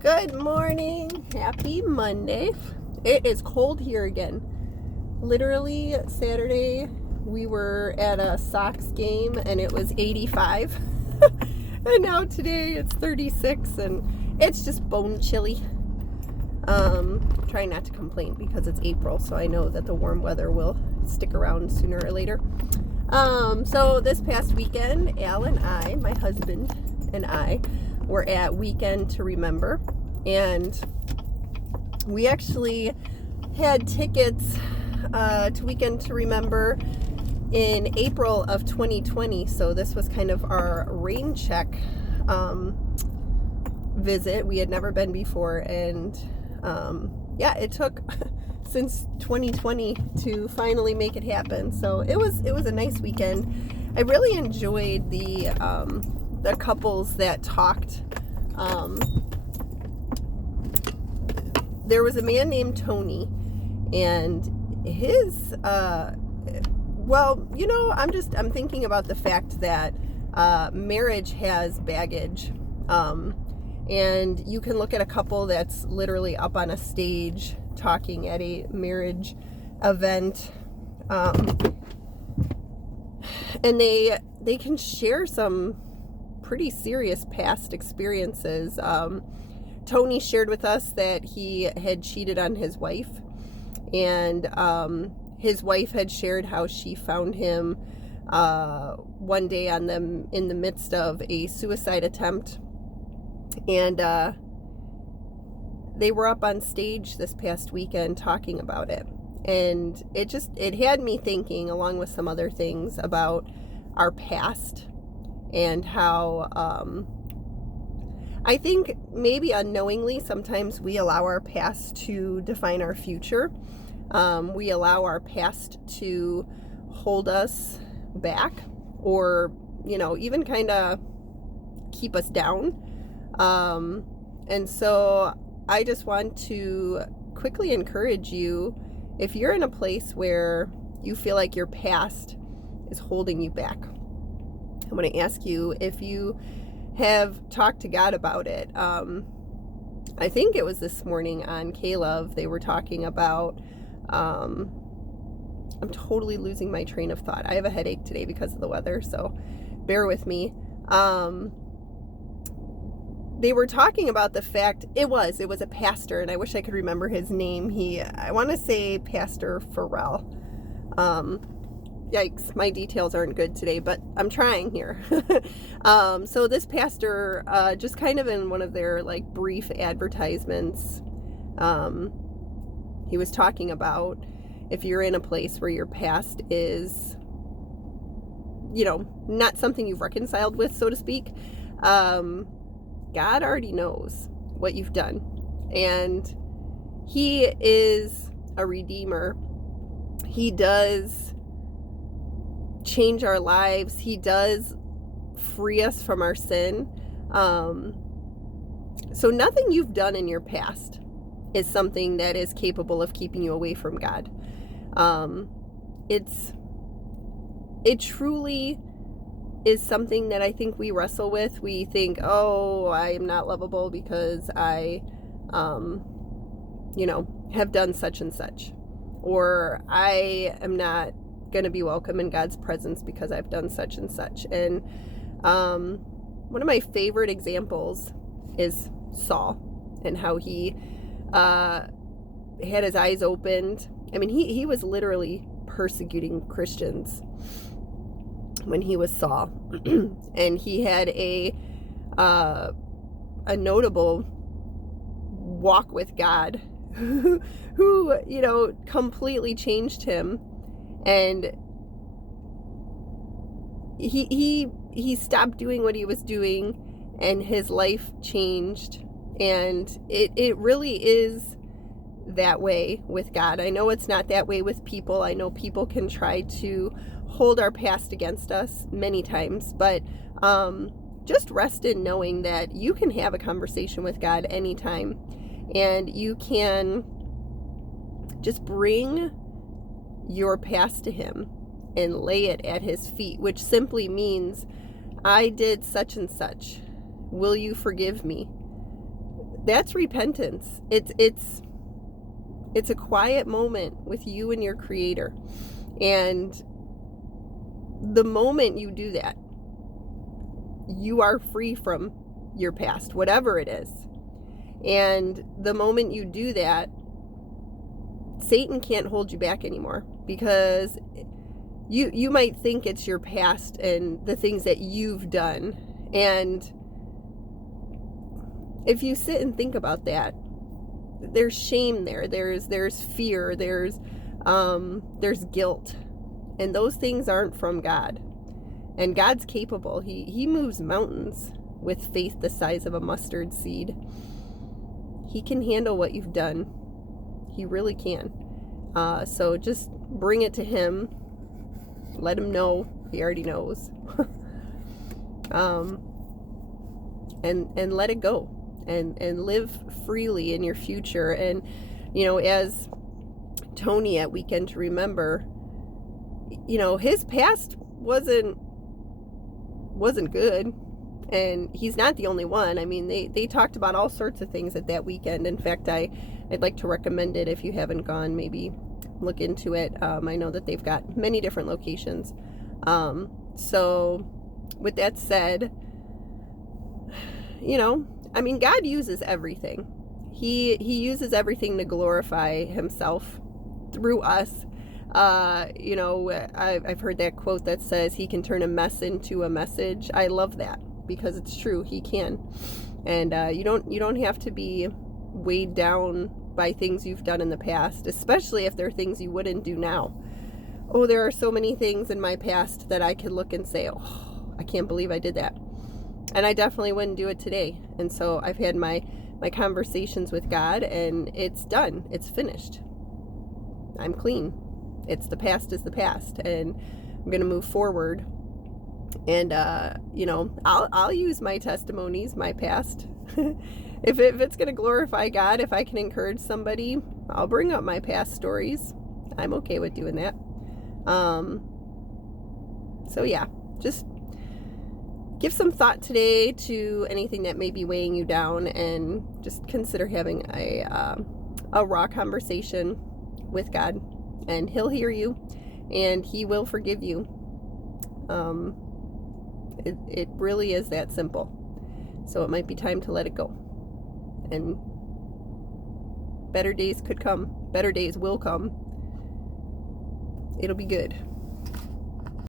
Good morning. Happy Monday. It is cold here again. Literally, Saturday, we were at a Sox game and it was 85. And now today it's 36 and it's just bone chilly. Trying not to complain because it's April, so I know that the warm weather will stick around sooner or later. So this past weekend, Al and I, my husband and I, were at Weekend to Remember, and we actually had tickets to Weekend to Remember in April of 2020, so this was kind of our rain check visit. We had never been before, and yeah, it took since 2020 to finally make it happen. So it was a nice weekend. I really enjoyed the couples that talked. There was a man named Tony, and his well, you know, I'm thinking about the fact that marriage has baggage, and you can look at a couple that's literally up on a stage talking at a marriage event, and they can share some pretty serious past experiences. Tony shared with us that he had cheated on his wife, and his wife had shared how she found him one day in the midst of a suicide attempt, and they were up on stage this past weekend talking about it, and it had me thinking, along with some other things, about our past and how I think maybe unknowingly sometimes we allow our past to define our future. We allow our past to hold us back, or, you know, even kind of keep us down. And so I just want to quickly encourage you, if you're in a place where you feel like your past is holding you back, I want to ask you if you have talked to God about it. I think it was this morning on K-Love, they were talking about, I'm totally losing my train of thought. I have a headache today because of the weather, so bear with me. They were talking about the fact, it was a pastor, and I wish I could remember his name. I want to say Pastor Farrell. Yikes, my details aren't good today, but I'm trying here. So this pastor, just kind of in one of their like brief advertisements, he was talking about, if you're in a place where your past is, you know, not something you've reconciled with, so to speak, God already knows what you've done, and He is a redeemer. He does change our lives. He does free us from our sin. So nothing you've done in your past is something that is capable of keeping you away from God. It truly is something that I think we wrestle with. We think, oh, I am not lovable because I, you know, have done such and such, or I am not going to be welcome in God's presence because I've done such and such. And one of my favorite examples is Saul, and how he had his eyes opened. I mean, he was literally persecuting Christians when he was Saul. And he had a notable walk with God who, you know, completely changed him. And he stopped doing what he was doing, and his life changed. And it really is that way with God. I know it's not that way with people. I know people can try to hold our past against us many times, but just rest in knowing that you can have a conversation with God anytime, and you can just bring your past to Him and lay it at His feet, which simply means, I did such and such. Will you forgive me? That's repentance. It's a quiet moment with you and your Creator. And the moment you do that, you are free from your past, whatever it is. And the moment you do that, Satan can't hold you back anymore, because you might think it's your past and the things that you've done. And if you sit and think about that, there's shame there. There's fear. There's guilt. And those things aren't from God. And God's capable. He moves mountains with faith the size of a mustard seed. He can handle what you've done. He really can. So just bring it to Him. Let Him know. He already knows. And let it go. And live freely in your future. And, as Tony at Weekend to Remember, his past wasn't good. And he's not the only one. I mean, they talked about all sorts of things at that weekend. In fact, I'd like to recommend it if you haven't gone. Maybe look into it. I know that they've got many different locations. So with that said, God uses everything. He uses everything to glorify Himself through us. I've heard that quote that says He can turn a mess into a message. I love that, because it's true. He can. And you don't have to be weighed down by things you've done in the past, especially if they're things you wouldn't do now. Oh, there are so many things in my past that I could look and say, oh, I can't believe I did that. And I definitely wouldn't do it today. And so I've had my conversations with God, and it's done. It's finished. I'm clean. The past is the past, and I'm going to move forward. And, I'll use my testimonies, my past. If it's going to glorify God, if I can encourage somebody, I'll bring up my past stories. I'm okay with doing that. So yeah, just give some thought today to anything that may be weighing you down, and just consider having a raw conversation with God, and He'll hear you, and He will forgive you. It really is that simple. So it might be time to let it go. And better days could come. Better days will come. It'll be good.